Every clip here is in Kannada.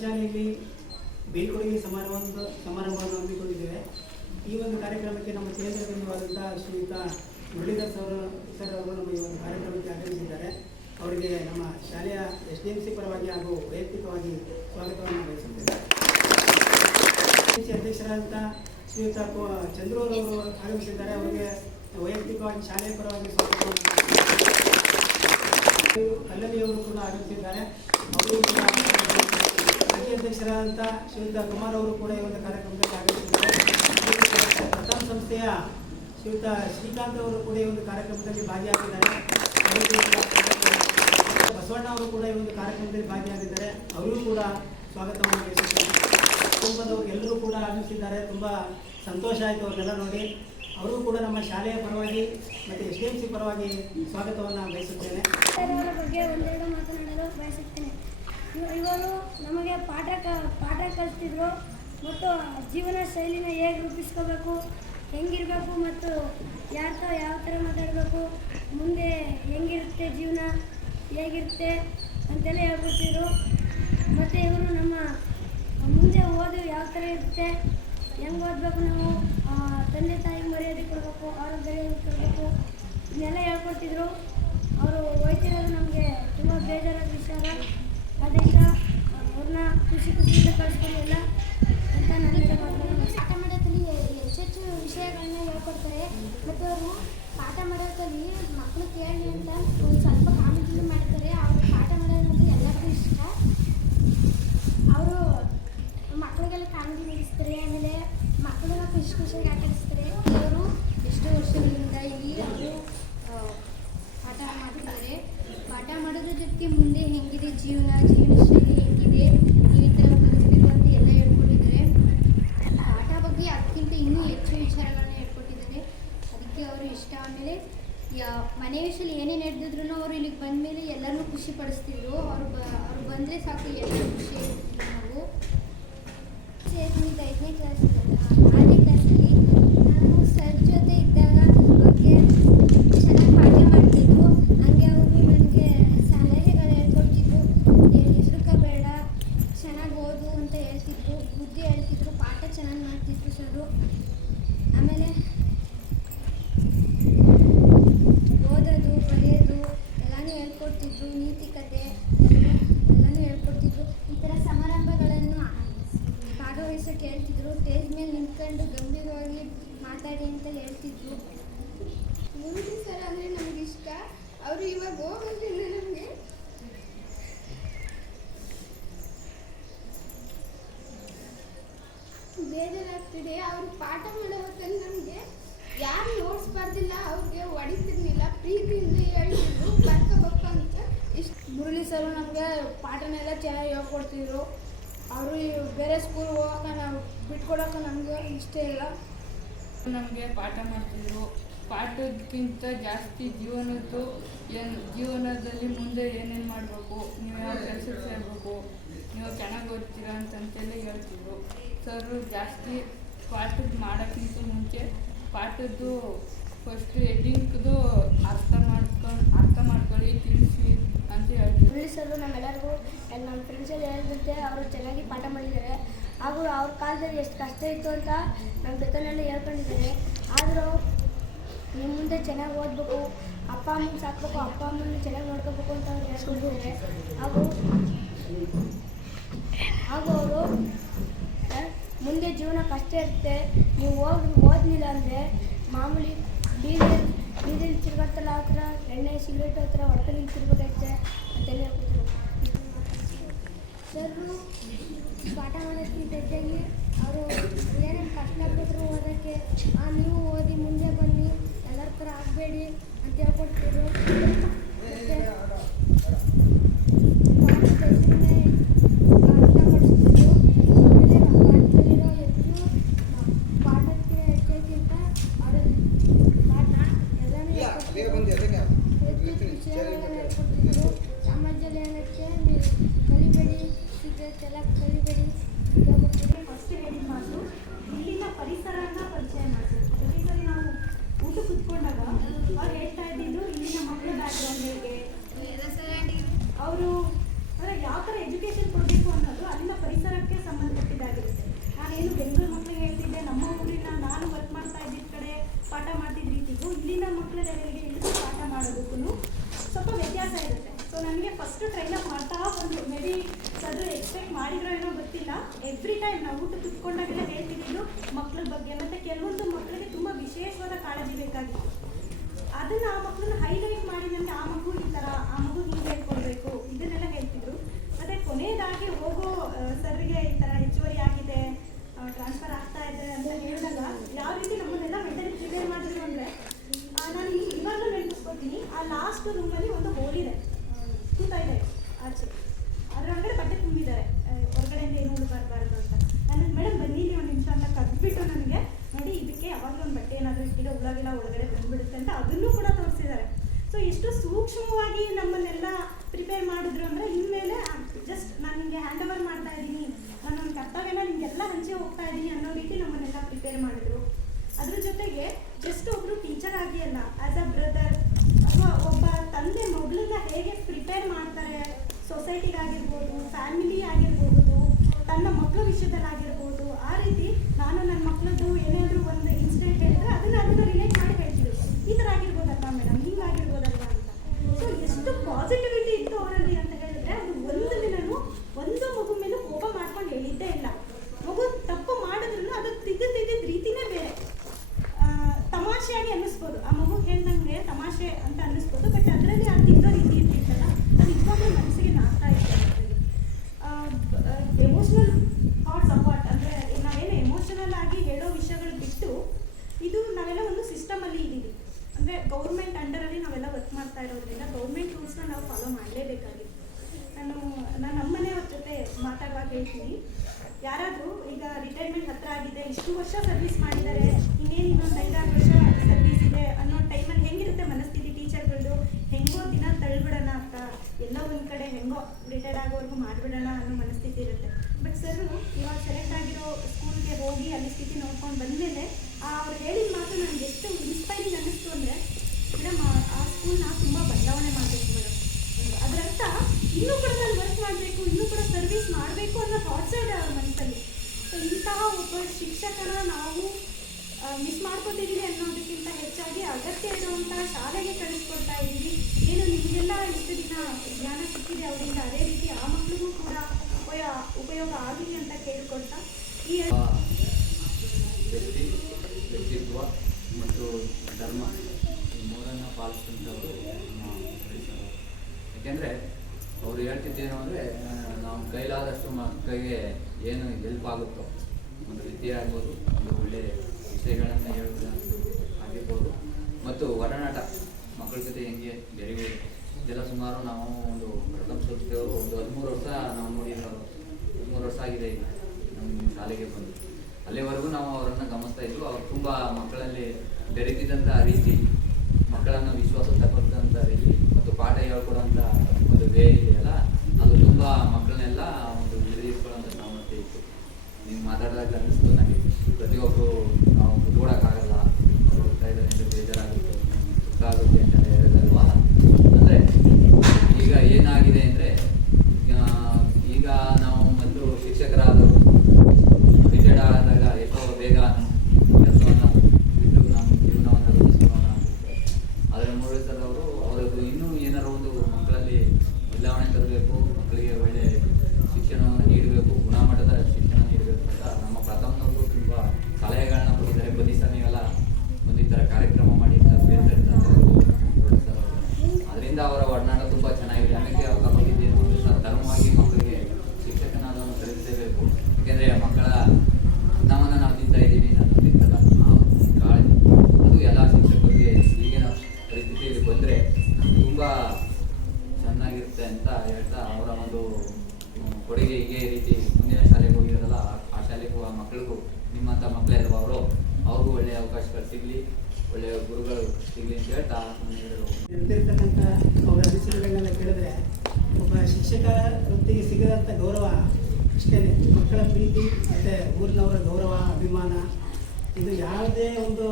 ಶಾಲೆಯಲ್ಲಿ ಬೀಳ್ಕೊಡುಗೆ ಸಮಾರಂಭವನ್ನು ಹಮ್ಮಿಕೊಂಡಿದ್ದೇವೆ. ಈ ಒಂದು ಕಾರ್ಯಕ್ರಮಕ್ಕೆ ನಮ್ಮ ಕೇಂದ್ರ ಬಿಂದುವಾದಂಥ ಶ್ರೀಯುತ ಮುರಳೀಧರ್ ಸರ್ ಅವರು ನಮ್ಮ ಈ ಒಂದು ಕಾರ್ಯಕ್ರಮಕ್ಕೆ ಆಗಮಿಸಿದ್ದಾರೆ. ಅವರಿಗೆ ನಮ್ಮ ಶಾಲೆಯ SDMC ಪರವಾಗಿ ಹಾಗೂ ವೈಯಕ್ತಿಕವಾಗಿ ಸ್ವಾಗತವನ್ನು ಬಯಸುತ್ತೇವೆ. ಅಧ್ಯಕ್ಷರಾದಂಥ ಶ್ರೀಯುತ ಚಂದ್ರೂರವರು ಆಗಮಿಸಿದ್ದಾರೆ. ಅವರಿಗೆ ವೈಯಕ್ತಿಕವಾಗಿ ಶಾಲೆಯ ಪರವಾಗಿ ಸ್ವಾಗತವನ್ನು ಕಲ್ಲವಿಯವರು ಕೂಡ ಆಗಮಿಸಿದ್ದಾರೆ. ಅವರು ಕೂಡ ರಾಜ್ಯ ಅಧ್ಯಕ್ಷರಾದಂಥ ಶ್ರೀಯುತ ಕುಮಾರ್ ಅವರು ಕೂಡ ಈ ಒಂದು ಕಾರ್ಯಕ್ರಮದಲ್ಲಿ ಆಗಮಿಸಿದ್ದಾರೆ. ಪ್ರಥಮ ಸಂಸ್ಥೆಯ ಶ್ರೀಯುತ ಶ್ರೀಕಾಂತ್ ಅವರು ಕೂಡ ಈ ಒಂದು ಕಾರ್ಯಕ್ರಮದಲ್ಲಿ ಭಾಗಿಯಾಗಿದ್ದಾರೆ. ಬಸವಣ್ಣ ಅವರು ಕೂಡ ಈ ಒಂದು ಕಾರ್ಯಕ್ರಮದಲ್ಲಿ ಭಾಗಿಯಾಗಿದ್ದಾರೆ. ಅವರಿಗೂ ಕೂಡ ಸ್ವಾಗತವನ್ನು ಬಯಸುತ್ತೇನೆ. ಕುಟುಂಬದವರು ಎಲ್ಲರೂ ಕೂಡ ಆಗಮಿಸಿದ್ದಾರೆ. ತುಂಬ ಸಂತೋಷ ಆಯಿತು ಅವ್ರನ್ನೆಲ್ಲ ನೋಡಿ. ಅವರು ಕೂಡ ನಮ್ಮ ಶಾಲೆಯ ಪರವಾಗಿ ಮತ್ತು SDMC ಪರವಾಗಿ ಸ್ವಾಗತವನ್ನು ಬಯಸುತ್ತೇನೆ. ಬಗ್ಗೆ ಒಂದೆರಡು ಮಾತನಾಡಲು ಬಯಸುತ್ತೇನೆ. ಇವರು ನಮಗೆ ಪಾಠ ಕಲಿಸ್ತಿದ್ರು ಮತ್ತು ಜೀವನ ಶೈಲಿನ ಹೇಗೆ ರೂಪಿಸ್ಕೋಬೇಕು, ಹೆಂಗಿರಬೇಕು ಮತ್ತು ಯಾವ ಥರ ಮಾತಾಡಬೇಕು, ಮುಂದೆ ಹೆಂಗಿರುತ್ತೆ ಜೀವನ ಹೇಗಿರುತ್ತೆ ಅಂತೆಲ್ಲ ಹೇಳ್ಕೊಡ್ತಿದ್ರು. ಮತ್ತು ಇವರು ನಮ್ಮ ಮುಂದೆ ಓದು ಯಾವ ಥರ ಇರುತ್ತೆ, ಹೆಂಗೆ ಓದಬೇಕು, ನಾವು ತಂದೆ ತಾಯಿಗೆ ಮರ್ಯಾದೆ ಕೊಡಬೇಕು, ಅವ್ರ ಬೆಲೆ ಕೊಡಬೇಕು, ಇದನ್ನೆಲ್ಲ ಹೇಳ್ಕೊಡ್ತಿದ್ರು. ಅವರು ಹೋಯ್ತಿರೋದು ನಮಗೆ ತುಂಬ ಬೇಜಾರಾದ ವಿಚಾರ. ಅದರಿಂದ ಅವ್ರನ್ನ ಖುಷಿಯಿಂದ ಕಳಿಸ್ಕೊಂಡಿಲ್ಲ ಅಂತ ನನ್ನ ಪಾಠ ಮಾಡೋದ್ರಲ್ಲಿ ಹೆಚ್ಚೆಚ್ಚು ವಿಷಯಗಳನ್ನ ಹೇಳ್ಕೊಡ್ತಾರೆ. ಮತ್ತು ಅವರು ಪಾಠ ಮಾಡೋದ್ರಲ್ಲಿ ಮಕ್ಕಳು ಕೇಳಲಿ ಅಂತ ಒಂದು ಸ್ವಲ್ಪ ಕಾಮಿಡಿಗಳು ಮಾಡ್ತಾರೆ. ಅವರು ಪಾಠ ಮಾಡೋದಂದ್ರೆ ಎಲ್ಲರಿಗೂ ಇಷ್ಟ. ಅವರು ಮಕ್ಕಳಿಗೆಲ್ಲ ಕಾಮಿಡಿ ನಡೆಸ್ತಾರೆ. ಆಮೇಲೆ ಮಕ್ಕಳನ್ನ ಖುಷಿಯಾಗಿ ಆಟಾಡಿಸ್ತಾರೆ. ಅವರು ಎಷ್ಟೋ ವರ್ಷಗಳಿಂದ ಇಲ್ಲಿ ಅವರು ಪಾಠ ಮಾಡ್ತಿದ್ದಾರೆ. ಪಾಠ ಮಾಡೋದ್ರ ಜೊತೆಗೆ ಮುಂದೆ ಹೆಂಗಿದೆ ಜೀವನ ಶೈಲಿ ಹೆಂಗಿದೆ, ಈ ಥರ ಬದುಕಬೇಕು ಅಂತ ಎಲ್ಲ ಹೇಳ್ಕೊಟ್ಟಿದ್ದಾರೆ. ಪಾಠ ಬಗ್ಗೆ ಅದಕ್ಕಿಂತ ಇನ್ನೂ ಹೆಚ್ಚು ವಿಚಾರಗಳನ್ನ ಹೇಳ್ಕೊಟ್ಟಿದ್ದಾರೆ. ಅದಕ್ಕೆ ಅವರು ಇಷ್ಟ. ಆಮೇಲೆ ಮನೆ ವಿಷಯದಲ್ಲಿ ಏನೇ ನಡೆದಿದ್ರು ಅವರು ಇಲ್ಲಿಗೆ ಬಂದ ಮೇಲೆ ಎಲ್ಲರನ್ನೂ ಖುಷಿ ಪಡಿಸ್ತಿದ್ರು. ಅವ್ರು ಬಂದರೆ ಸಾಕು ಎಲ್ಲ ಖುಷಿ ಇರ್ತಿದ್ರು. ನಾವು 5ನೇ ಕ್ಲಾಸಲ್ಲಿ ನಾನು ಸರ್ ಜೊತೆ ಇದ್ದಾಗ ಅವ್ರಿಗೆ ಚೆನ್ನಾಗಿ ಪಾಠ ಮಾಡ್ತಿದ್ರು. ಹಂಗೆ ಅವರು ನನಗೆ ಸಲಹೆಗಳು ಹೇಳ್ಕೊಡ್ತಿದ್ರು. ಹೆದರ್ಕೋಬೇಡ, ಚೆನ್ನಾಗಿ ಓದು ಅಂತ ಹೇಳ್ತಿದ್ರು, ಬುದ್ಧಿ ಹೇಳ್ತಿದ್ರು, ಪಾಠ ಚೆನ್ನಾಗಿ ಮಾಡ್ತಿದ್ರು ಸರು. ಆಮೇಲೆ ಓದೋದು ಬರೆಯೋದು ಎಲ್ಲನೂ ಹೇಳ್ಕೊಡ್ತಿದ್ರು. ನೀತಿ ಕತೆ ಎಲ್ಲನೂ ಹೇಳ್ಕೊಡ್ತಿದ್ರು. ಈ ಥರ ಸಮಾರಂಭಗಳನ್ನು ಭಾಗವಹಿಸೋಕೆ ಹೇಳ್ತಿದ್ರು. ಸ್ಟೇಜ್ ಮೇಲೆ ನಿಂತ್ಕೊಂಡು ಗಂಭೀರವಾಗಿ ಮಾತಾಡಿ ಅಂತ ಹೇಳ್ತಿದ್ರು. ಮುರುಳಿ ಸರ್ ಅಂದರೆ ನಮಗಿಷ್ಟ. ಅವರು ಇವಾಗ ಹೋಗೋದ್ರಿಂದ ನಮಗೆ ಬೇಜಾರಾಗ್ತಿದೆ. ಅವರು ಪಾಠ ಮಾಡೋ ಹೊತ್ತಲ್ಲಿ ನಮಗೆ ಯಾರು ನೋಟ್ಸ್ ಬರ್ದಿಲ್ಲ ಅವ್ರಿಗೆ ಹೊಡಿತಿರ್ಲಿಲ್ಲ, ಪ್ರೀತಿಯಿಂದ ಹೇಳ್ತಿದ್ರು ಬರ್ಕೋಬೇಕು ಅಂತ. ಇಷ್ಟು ಮುರಳಿ ಸರ್ ನಮಗೆ ಪಾಠನೆಲ್ಲ ಚೆನ್ನಾಗಿ ಹೇಳ್ಕೊಡ್ತಿದ್ರು. ಅವರು ಬೇರೆ ಸ್ಕೂಲ್ ಹೋಗೋಕೆ ನಾವು ಬಿಟ್ಕೊಡೋಕೆ ನಮಗೆ ಇಷ್ಟ ಇಲ್ಲ. ನಮಗೆ ಪಾಠ ಮಾಡ್ತಿದ್ರು. ಪಾಠಕ್ಕಿಂತ ಜಾಸ್ತಿ ಜೀವನದಲ್ಲಿ ಮುಂದೆ ಏನೇನು ಮಾಡಬೇಕು, ನೀವು ಯಾವ ಕೆಲಸಕ್ಕೆ ಸೇರಬೇಕು, ನೀವು ಚೆನ್ನಾಗಿ ಓದ್ತೀರಾ ಅಂತಂತೆಲ್ಲ ಹೇಳ್ತಿದ್ರು. ಸರು ಜಾಸ್ತಿ ಪಾಠದ ಮಾಡೋಕ್ಕಿಂತ ಮುಂಚೆ ಪಾಠದ್ದು ಫಸ್ಟ್ ಹೆಡ್ಡಿಂಗ್ದು ಅರ್ಥ ಮಾಡ್ಕೊಳ್ಳಿ ತಿಳಿಸಿ ಅಂತ ಹೇಳ್ತಿದ್ರು. ಮುರಳಿ ಸರ್ ನಮ್ಮೆಲ್ಲರಿಗೂ ನಮ್ಮ ಫ್ರೆಂಡ್ಸಲ್ಲಿ ಹೇಳಿದಂತೆ ಅವರು ಚೆನ್ನಾಗಿ ಪಾಠ ಮಾಡಿದ್ದಾರೆ. ಹಾಗೂ ಅವ್ರ ಕಾಲದಲ್ಲಿ ಎಷ್ಟು ಕಷ್ಟ ಇತ್ತು ಅಂತ ನಮ್ಮ ಜೊತೆನೆಲ್ಲ ಹೇಳ್ಕೊಂಡಿದ್ದಾರೆ. ಆದರೂ ನಿಮ್ಮ ಮುಂದೆ ಚೆನ್ನಾಗಿ ಓದಬೇಕು, ಅಪ್ಪ ಅಮ್ಮನ ಸಾಕಬೇಕು, ಅಪ್ಪ ಅಮ್ಮನ ಚೆನ್ನಾಗಿ ನೋಡ್ಕೋಬೇಕು ಅಂತ ಅವ್ರು ಹೇಳ್ಕೊಂಡಿದ್ದಾರೆ. ಹಾಗೂ ಅವರು ಮುಂದೆ ಜೀವನ ಕಷ್ಟ ಇರುತ್ತೆ, ನೀವು ಓದಲಿಲ್ಲ ಅಂದರೆ ಮಾಮೂಲಿ ಬೀದಿಲಿ ತಿರ್ಗತ್ತಲ್ಲ ಆ ಥರ ಎಣ್ಣೆ ಸಿಗರೇಟ್ ಆ ಥರ ಹೊಟ್ಟೆಲಿ ತಿರ್ಬೇಕಾಗುತ್ತೆ ಅಂತೆಲ್ಲ ಹೇಳ್ಕೊಡ್ತಾರೆ. ಸರ್ ಪಾಠ ಮಾಡೋದಕ್ಕಿಂತ ಹೆಚ್ಚಾಗಿ ಅವರು ಏನೇನು ಕಷ್ಟ ಆಗ್ತಿದ್ರು ಓದೋಕ್ಕೆ, ನೀವು ಓದಿ ಮುಂದೆ ಬನ್ನಿ, ಎಲ್ಲರ ಥರ ಆಗಬೇಡಿ ಅಂತ ಹೇಳ್ಕೊಡ್ತಿದ್ರು. ಮತ್ತು ಅರ್ಥ ಮಾಡಿಸ್ತಿದ್ರು. ಆಮೇಲೆ ಪಾಠದಲ್ಲಿರೋ ಹೆಚ್ಚು ಪಾಠಕ್ಕೆ ಹೆಚ್ಚಕ್ಕಿಂತ ಪಾಠ ಎಲ್ಲನೂ ಹೆಚ್ಚು ವಿಷಯಗಳನ್ನು ಹೇಳ್ಕೊಡ್ತಿದ್ರು. ಸಮಾಜದಲ್ಲಿ ಏನಕ್ಕೆ ಕಲಿಬೇಡಿ, ಸಿಗರೇಟ್ ಎಲ್ಲ ಕಲಿಬೇಡಿ ಫಸ್ಟ್ ಹೇಳಿದ ಮಾತು ಇಲ್ಲಿನ ಪರಿಸರನ ಪರಿಚಯ ಮಾಡಿದ್ರು. ಪ್ರತಿ ಸರಿ ನಾವು ಊಟ ಕುತ್ಕೊಂಡಾಗ ಅವ್ರು ಹೇಳ್ತಾ ಇದ್ದಿದ್ದು ಇಲ್ಲಿನ ಮಕ್ಕಳ ಬ್ಯಾಕ್ಗ್ರೌಂಡ್ ಹೇಗೆ, ಅವರು ಅಂದರೆ ಯಾವ ಥರ ಎಜುಕೇಷನ್ ಕೊಡಬೇಕು ಅನ್ನೋದು ಅಲ್ಲಿನ ಟ್ರೈನ್ ಅಪ್ ಮಾಡ್ತಾ ಬಂದರು. ಮೇ ಬಿ ಸರ್ ಎಕ್ಸ್ಪೆಕ್ಟ್ ಮಾಡಿದ್ರೋ ಏನೋ ಗೊತ್ತಿಲ್ಲ. ಎವ್ರಿ ಟೈಮ್ ನಾವು ಊಟ ಕುತ್ಕೊಂಡಾಗೆಲ್ಲ ಹೇಳ್ತಿದ್ದು ಮಕ್ಕಳ ಬಗ್ಗೆ. ಮತ್ತು ಕೆಲವೊಂದು ಮಕ್ಕಳಿಗೆ ತುಂಬ ವಿಶೇಷವಾದ ಕಾಳಜಿ ಬೇಕಾಗಿತ್ತು. ಅದನ್ನು ಆ ಮಕ್ಕಳನ್ನ ಹೈಲೈಟ್ ಮಾಡಿ ನನಗೆ ಆ ಮಗು ಈ ಥರ, ಆ ಮಗು ಹಿಂಗೆ ಹೇಳ್ಕೊಡ್ಬೇಕು, ಇದನ್ನೆಲ್ಲ ಹೇಳ್ತಿದ್ರು. ಮತ್ತು ಕೊನೆಯದಾಗಿ ಹೋಗೋ ಸರ್ಗೆ ಈ ಥರ ಹೆಚ್ಚುವರಿ ಆಗಿದೆ, ಟ್ರಾನ್ಸ್ಫರ್ ಆಗ್ತಾ ಇದೆ ಅಂತ ಹೇಳಿದಾಗ ಯಾವ ರೀತಿ ನಮ್ಮನ್ನೆಲ್ಲ ಮೆಂಟಲಿ ಪ್ರಿಪೇರ್ ಮಾಡಿದ್ರು ಅಂದರೆ, ನಾನು ಇವಾಗಲೂ ನೆನಪಿಸ್ಕೊತೀನಿ. ಆ ಲಾಸ್ಟ್ ರೂಮಲ್ಲಿ ಒಂದು ಹೋಲ್ ಇದೆ, ಕೂತಾ ಇದೆ ಆಚೆ, ಅದರೊಳಗಡೆ ಬಟ್ಟೆ ತುಂಬಿದ್ದಾರೆ, ಹೊರಗಡೆಯಿಂದ ಏನು ಬರಬಾರ್ದು ಅಂತ. ನಾನು ಮೇಡಮ್ ಬನ್ನಿ ಒಂದು ನಿಮಿಷ ಅಂತ ಕರೆದ್ಬಿಟ್ಟು ನನಗೆ ನೋಡಿ ಇದಕ್ಕೆ ಯಾವಾಗಲೂ ಒಂದು ಬಟ್ಟೆ ಏನಾದರೂ ಇಟ್ಟಿರೋ ಹುಳಗೆಲ್ಲ ಒಳಗಡೆ ಬಂದುಬಿಡುತ್ತೆ ಅಂತ ಅದನ್ನು ಕೂಡ ತೋರಿಸಿದ್ದಾರೆ. ಸೊ ಎಷ್ಟು ಸೂಕ್ಷ್ಮವಾಗಿ ನಮ್ಮನ್ನೆಲ್ಲ ಪ್ರಿಪೇರ್ ಮಾಡಿದ್ರು ಅಂದರೆ, ಇನ್ಮೇಲೆ ಜಸ್ಟ್ ನಾನು ನಿಮಗೆ ಹ್ಯಾಂಡ್ ಓವರ್ ಮಾಡ್ತಾ ಇದ್ದೀನಿ, ನಾನು ನನ್ನ ಕರ್ತವ್ಯನ ನಿಮಗೆಲ್ಲ ಹಂಚಿ ಹೋಗ್ತಾ ಇದ್ದೀನಿ ಅನ್ನೋ ರೀತಿ ನಮ್ಮನ್ನೆಲ್ಲ ಪ್ರಿಪೇರ್ ಮಾಡಿದ್ರು. ಅದ್ರ ಜೊತೆಗೆ ಜಸ್ಟ್ ಒಬ್ಬರು ಟೀಚರ್ ಆಗಿ ಅಲ್ಲ, ಆ್ಯಸ್ ಅ ಬ್ರದರ್ ಅಥವಾ ಒಬ್ಬ ತಂದೆ ಮಗಳನ್ನ ಹೇಗೆ ಪ್ರಿಪೇರ್ ಮಾಡ್ತಾರೆ, ಸೊಸೈಟಿಗಾಗಿರ್ಬೋದು, ಫ್ಯಾಮಿಲಿ ಆಗಿರ್ಬೋದು, ತನ್ನ ಮಕ್ಕಳ ವಿಷಯದಲ್ಲಾಗಿರ್ಬೋದು, ಆ ರೀತಿ ನಾನು ನನ್ನ ಮಕ್ಕಳದ್ದು ಏನಾದರೂ ಒಂದು ಇನ್ಸಿಡೆಂಟ್ ಹೇಳಿದ್ರೆ ಅದನ್ನು ರಿಲೇಟ್ ಮಾಡಿ ಹೇಳ್ತಿದ್ರು. ಈ ಥರ ಆಗಿರ್ಬೋದಲ್ವಾ ಮೇಡಮ್, ಹಿಂಗಾಗಿರ್ಬೋದಲ್ವಾ ಅಂತ. ಸೊ ಎಷ್ಟು ಪಾಸಿಟಿವಿಟಿ ಇತ್ತು ಅವರಲ್ಲಿ ಅಂತ ಹೇಳಿದ್ರೆ, ಅದು ಒಂದು ದಿನವೂ ಒಂದು ಮಗು ಮೇಲೆ ಕೋಪ ಮಾಡ್ಕೊಂಡು ಹೇಳಿದ್ದೇ ಇಲ್ಲ. ಮಗು ತಪ್ಪು ಮಾಡಿದ್ರು ಅದು ತಿದ್ದಿದ್ದ ರೀತಿನೇ ಬೇರೆ. ತಮಾಷೆಯಾಗಿ ಅನ್ನಿಸ್ಬೋದು, ಆ ಮಗು ಹೇಳ್ದಂಗೆ ತಮಾಷೆ ಅಂತ ಅನ್ನಿಸ್ಬೋದು, ಬಟ್ ಅದರಲ್ಲಿ ಅದು ತಿದ್ದೋ ರೀತಿ ಇರ್ತಿತ್ತಲ್ಲ, ಅದು ನಿಜವಾಗ್ಲೂ ಮನಸ್ಸಿಗೆ ನಾಗ್ತಾ ಇತ್ತು. ಎಮೋಷ್ನಲ್ ಥಾಟ್ಸ್ ಅಪಾರ್ಟ್ ಅಂದರೆ ನಾವೇನು ಎಮೋಷನಲ್ ಆಗಿ ಹೇಳೋ ವಿಷಯಗಳು ಬಿಟ್ಟು, ಇದು ನಾವೆಲ್ಲ ಒಂದು ಸಿಸ್ಟಮಲ್ಲಿ ಇದ್ದೀವಿ. ಅಂದರೆ ಗೌರ್ಮೆಂಟ್ ಅಂಡರಲ್ಲಿ ನಾವೆಲ್ಲ ವರ್ಕ್ ಮಾಡ್ತಾ ಇರೋದ್ರಿಂದ ಗೌರ್ಮೆಂಟ್ ರೂಲ್ಸ್ನ ನಾವು ಫಾಲೋ ಮಾಡಲೇಬೇಕಾಗಿತ್ತು. ನಾನು ನಮ್ಮನೆಯವ್ರ ಜೊತೆ ಮಾತಾಡುವಾಗ ಹೇಳ್ತೀನಿ, ಯಾರಾದರೂ ಈಗ ರಿಟೈರ್ಮೆಂಟ್ ಹತ್ರ ಆಗಿದೆ, ಇಷ್ಟು ವರ್ಷ ಸರ್ವಿಸ್ ಮಾಡಿದ್ದಾರೆ, ಇನ್ನೇನು ಇನ್ನೊಂದು 5-6 ವರ್ಷ ಸರ್ವಿಸ್ ಇದೆ ಅನ್ನೋ ಟೈಮಲ್ಲಿ ಹೆಂಗಿರುತ್ತೆ ಮನಸ್ಥಿತಿ ಟೀಚರ್ಗಳದ್ದು, ಹೆಂಗೋ ದಿನ ತಳ್ಳಿಬಿಡೋಣ ಅಂತ, ಎಲ್ಲ ಒಂದು ಕಡೆ ಹೆಂಗೋ ರಿಟೈರ್ಡ್ ಆಗೋವರೆಗೂ ಮಾಡಿಬಿಡೋಣ ಅನ್ನೋ ಮನಸ್ಥಿತಿ ಇರುತ್ತೆ. ಬಟ್ ಸರ್ ಇವಾಗ ಸೆಲೆಕ್ಟ್ ಆಗಿರೋ ಸ್ಕೂಲ್ಗೆ ಹೋಗಿ ಅಲ್ಲಿ ಸ್ಥಿತಿ ನೋಡ್ಕೊಂಡು ಬಂದಮೇಲೆ ಅವ್ರು ಹೇಳಿದ ಮಾತು ನನಗೆ ಎಷ್ಟು ಇನ್ಸ್ಪೈರಿಂಗ್ ಅನ್ನಿಸ್ತು ಅಂದರೆ, ಮೇಡಮ್ ಆ ಸ್ಕೂಲ್ನ ತುಂಬ ಬದಲಾವಣೆ ಮಾಡಬೇಕು ಮೇಡಮ್. ಅದರ ಅರ್ಥ ಇನ್ನೂ ಕೂಡ ನಾನು ವರ್ಕ್ ಮಾಡಬೇಕು, ಇನ್ನೂ ಕೂಡ ಸರ್ವಿಸ್ ಮಾಡಬೇಕು ಅನ್ನೋ ಥಾಟ್ಸೇ ಇದೆ ಅವ್ರ ಮನಸ್ಸಲ್ಲಿ. ಸೊ ಇಂತಹ ಒಬ್ಬ ಶಿಕ್ಷಕನ ನಾವು ಮಿಸ್ ಮಾಡ್ಕೊತಿದ್ದೀವಿ ಅನ್ನೋದಕ್ಕಿಂತ ಹೆಚ್ಚಾಗಿ ಅಗತ್ಯ ಇರುವಂಥ ಶಾಲೆಗೆ ಕಳಿಸ್ಕೊಡ್ತಾ ಇದ್ದೀವಿ. ಏನು ನಿಮಗೆಲ್ಲ ಇಷ್ಟು ದಿನ ಜ್ಞಾನ ಸಿಕ್ಕಿದೆ ಅವರಿಂದ, ಅದೇ ರೀತಿ ಆ ಮಕ್ಕಳಿಗೂ ಕೂಡ ಉಪಯೋಗ ಆಗಲಿ ಅಂತ ಕೇಳಿಕೊಳ್ತಾ ಈ ವ್ಯಕ್ತಿತ್ವ ಮತ್ತು ಧರ್ಮ ಈ ಮೂರನ್ನು ಪಾಲಿಸಿದಂಥವರು ನಮ್ಮ ಪರಿಸರ. ಯಾಕೆಂದರೆ ಅವರು ಹೇಳ್ತಿದ್ದೇನು ಅಂದರೆ, ನಾವು ಕೈಲಾದಷ್ಟು ಮಕ್ಕಳಿಗೆ ಏನು ಹೆಲ್ಪ್ ಆಗುತ್ತೋ, ಒಂದು ವಿದ್ಯೆ ಆಗ್ಬೋದು, ಒಂದು ಒಳ್ಳೆಯ ವಿಷಯಗಳನ್ನು ಹೇಳೋದು ಆಗಿರ್ಬೋದು, ಮತ್ತು ಒಡನಾಟ ಮಕ್ಕಳ ಜೊತೆ ಹೆಂಗೆ ಬೆರೆಯುವುದು, ಇದೆಲ್ಲ ಸುಮಾರು ನಾವು ಒಂದು ಪ್ರಥಮ ಸಂಸ್ಥೆಯವರು ಒಂದು 13 ವರ್ಷ ನಾವು ನೋಡಿದ್ರು. 13 ವರ್ಷ ಆಗಿದೆ ಈಗ ನಮ್ಮ ಶಾಲೆಗೆ ಬಂದು. ಅಲ್ಲಿವರೆಗೂ ನಾವು ಅವರನ್ನು ಗಮನಿಸ್ತಾ ಇದ್ವು. ಅವರು ತುಂಬ ಮಕ್ಕಳಲ್ಲಿ ಬೆರೆತಿದ್ದಂಥ ರೀತಿ, ಮಕ್ಕಳನ್ನು ವಿಶ್ವಾಸ ತಗೊಂಡಂಥ ರೀತಿ ಮತ್ತು ಪಾಠ ಹೇಳ್ಕೊಡೋಂಥ ಒಂದು ವೇ ಇದೆಯಲ್ಲ, ಅದು ತುಂಬ ಮಕ್ಕಳನ್ನೆಲ್ಲ ಒಂದು ಹಿಡಿದಿಟ್ಕೊಳ್ಳೋಂಥ ಸಾಮರ್ಥ್ಯ ಇತ್ತು. ನೀವು ಮಾತಾಡಿದಾಗ ಅನ್ನಿಸ್ತು ನನಗೆ, ಪ್ರತಿಯೊಬ್ಬರು ನಾವು ಕೂಡೋಕ್ಕಾಗಲ್ಲ, ಹೋಗ್ತಾ ಇದ್ದಾರೆ ಅಂದರೆ ಬೇಜಾರಾಗುತ್ತೆ, ದುಃಖ ಆಗುತ್ತೆ ಅಂತ ಹೇಳಿದಲ್ವಾ. ಅಂದರೆ ಈಗ ಏನಾಗಿದೆ ಅಂದರೆ, ಈಗ ನಾವು ಮೊದಲು ಶಿಕ್ಷಕರಾದವರು ರಿಟೈರ್ಡ್ ಆದಾಗ ಎಷ್ಟೋ ಬೇಗ ಕೆಲಸವನ್ನು ಬಿಟ್ಟು ನಮ್ಮ ಜೀವನವನ್ನು ರೂಪಿಸೋಣ ಆಗುತ್ತೆ. ಆದರೆ ಮುರಳೀಧರವರು ಅವರದ್ದು ಇನ್ನೂ ಏನಾರು ಒಂದು ಮಕ್ಕಳಲ್ಲಿ ಬದಲಾವಣೆ ತರಬೇಕು, ಮಕ್ಕಳಿಗೆ ಒಳ್ಳೆಯ ಶಿಕ್ಷಣವನ್ನು ನೀಡಬೇಕು, ಗುಣಮಟ್ಟದ ಶಿಕ್ಷಣ ನೀಡಬೇಕು ಅಂತ ನಮ್ಮ ಪ್ರಥಮದವರು ತುಂಬ ಸಲಹೆಗಳನ್ನ ಕೊಟ್ಟಿದ್ದಾರೆ. ಬನ್ನಿ ಸರ್ ನೀವೆಲ್ಲ ಒಂದು ಈ ಥರ ಕಾರ್ಯಕ್ರಮ ಮಾಡಿ ಅಂತ ಬೇರ್ತಿರ್ತಕ್ಕಂಥವ್ರು ಮುರಳೀಧರವರು. ಅದರಿಂದ ಅವರ ಒಡನಾಟ ತುಂಬ ಚೆನ್ನಾಗಿದೆ. ಆಮೇಲೆ ಅವ್ರ ಬಂದಿದ್ದೇನು ಅಂದರೆ, ಧರ್ಮವಾಗಿ ಮಕ್ಕಳಿಗೆ ಶಿಕ್ಷಕನಾದವನ್ನು ಕಲಿಸಲೇಬೇಕು. ಯಾಕೆಂದರೆ ಮಕ್ಕಳ ಅನ್ನವನ್ನು ನಾವು ತಿಂತಾ ಇದ್ದೀವಿ ಅನ್ನೋದಿತ್ತಲ್ಲ, ಆ ಕಾಳಜಿ ಅದು ಎಲ್ಲ ಶಿಕ್ಷಕರಿಗೆ ಈಗಿನ ಪರಿಸ್ಥಿತಿಯಲ್ಲಿ ಬಂದರೆ ತುಂಬ ಚೆನ್ನಾಗಿರುತ್ತೆ ಅಂತ ಹೇಳ್ತಾ, ಅವರ ಒಂದು ಕೊಡುಗೆ ಹೀಗೆ ರೀತಿ ಮುಂದಿನ ಶಾಲೆಗೆ ಹೋಗಿರೋದಲ್ಲ, ಆ ಶಾಲೆಗೂ ಆ ಮಕ್ಕಳಿಗೂ ನಿಮ್ಮಂಥ ಮಕ್ಕಳೇ ಅಲ್ವಾ ಅವರು, ಅವ್ರಿಗೂ ಒಳ್ಳೆಯ ಅವಕಾಶಗಳು ಸಿಗಲಿ, ಒಳ್ಳೆಯ ಗುರುಗಳು ಸಿಗಲಿ ಅಂತ ಹೇಳ್ತಾ ಇರ್ತಿರ್ತಕ್ಕಂಥ ಅವರ ಅನಿಸಿಕೆಗಳನ್ನೆಲ್ಲ ಕೇಳಿದ್ರೆ, ಒಬ್ಬ ಶಿಕ್ಷಕ ವೃತ್ತಿಗೆ ಸಿಗದಂಥ ಗೌರವ ಅಷ್ಟೇ, ಮಕ್ಕಳ ಪ್ರೀತಿ ಮತ್ತು ಊರಿನವರ ಗೌರವ, ಅಭಿಮಾನ, ಇದು ಯಾವುದೇ ಒಂದು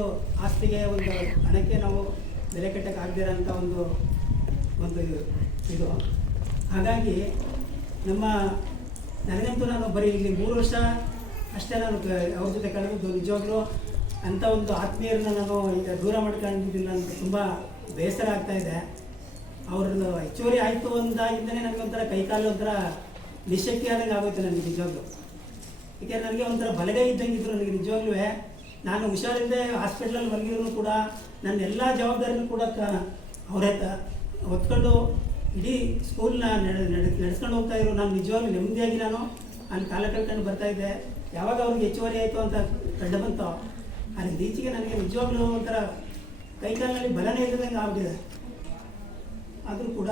ಆಸ್ತಿಗೆ, ಒಂದು ಹಣಕ್ಕೆ ನಾವು ಬೆಲೆ ಕಟ್ಟಕ್ಕಾಗದಿರೋಂಥ ಒಂದು ಇದು. ಹಾಗಾಗಿ ನನಗಂತೂ ನಾನು ಬರೀ ಇಲ್ಲಿ 3 ವರ್ಷ ಅಷ್ಟೇ ನಾನು ಅವ್ರ ಜೊತೆ ಕಳೆದು, ನಿಜವಾಗ್ಲೂ ಅಂಥ ಒಂದು ಆತ್ಮೀಯರನ್ನ ನಾನು ಈಗ ದೂರ ಮಾಡ್ಕೊಂಡಿದ್ದೀನಿ ಅಂತ ತುಂಬ ಬೇಸರ ಆಗ್ತಾಯಿದೆ. ಅವ್ರದ್ದು ಹೆಚ್ಚುವರಿ ಆಯಿತು ಅಂದಾಗಿಂದನೇ ನನಗೆ ಒಂಥರ ಕೈಕಾಲು ಒಂಥರ ನಿಶಕ್ತಿ ಆದಂಗೆ ಆಗೋಯ್ತು ನನಗೆ ನಿಜವಾಗ್ಲೂ. ಯಾಕೆಂದರೆ ನನಗೆ ಒಂಥರ ಬಲಗೈ ಇದ್ದಂಗಿದ್ರು ನನಗೆ ನಿಜವಾಗ್ಲೂ. ನಾನು ಹುಷಾರಿಲ್ಲದೆ ಹಾಸ್ಪಿಟ್ಲಲ್ಲಿ ಮಲಗಿದ್ರು ಕೂಡ ನನ್ನ ಎಲ್ಲ ಜವಾಬ್ದಾರಿನೂ ಕೂಡ ಅವರೇ ಹೊತ್ಕೊಂಡು ಇಡೀ ಸ್ಕೂಲ್ನ ನಡೆಸ್ಕೊಂಡು ಹೋಗ್ತಾಯಿದ್ರು. ನಾನು ನಿಜವಾಗ್ಲೂ ನೆಮ್ಮದಿಯಾಗಿ ನಾನು ಅಲ್ಲಿ ಕಾಲ ಕಳ್ಕೊಂಡು ಬರ್ತಾಯಿದ್ದೆ. ಯಾವಾಗ ಅವ್ರಿಗೆ ಹೆಚ್ಚುವರಿ ಆಯಿತು ಅಂತ ಕಂಡು ಬಂತು ಅಲ್ಲಿ ಈಚೆಗೆ ನನಗೆ ನಿಜವಾಗ್ಲೂ ಒಂಥರ ಕೈಕಾಲಿನಲ್ಲಿ ಬಲನೇ ಇಲ್ಲದಂಗೆ ಆಗ್ಬಿಟ್ಟಿದೆ. ಆದರೂ ಕೂಡ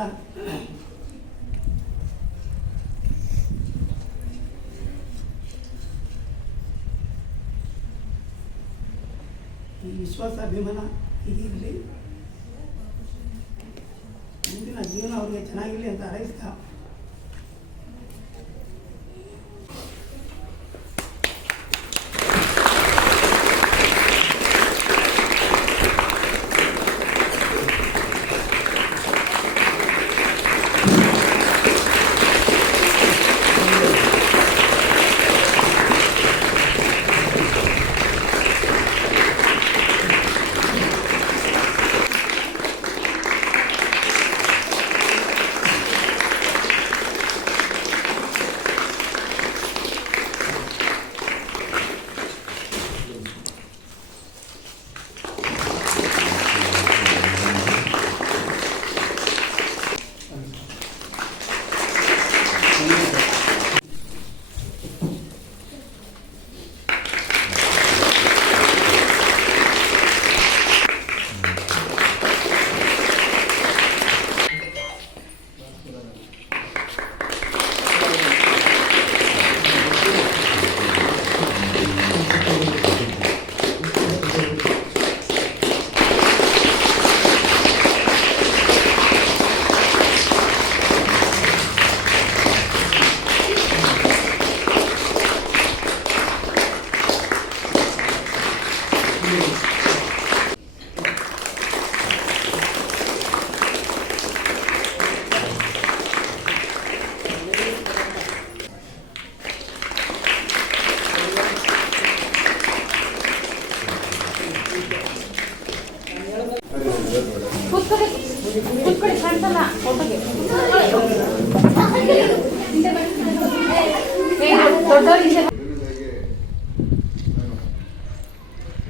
ಈ ವಿಶ್ವಾಸ ಅಭಿಮಾನ ಹೀಗಿರಲಿ, ಮುಂದಿನ ಜೀವನ ಅವ್ರಿಗೆ ಚೆನ್ನಾಗಿರಲಿ ಅಂತ ಹಾರೈಸ್ತಾ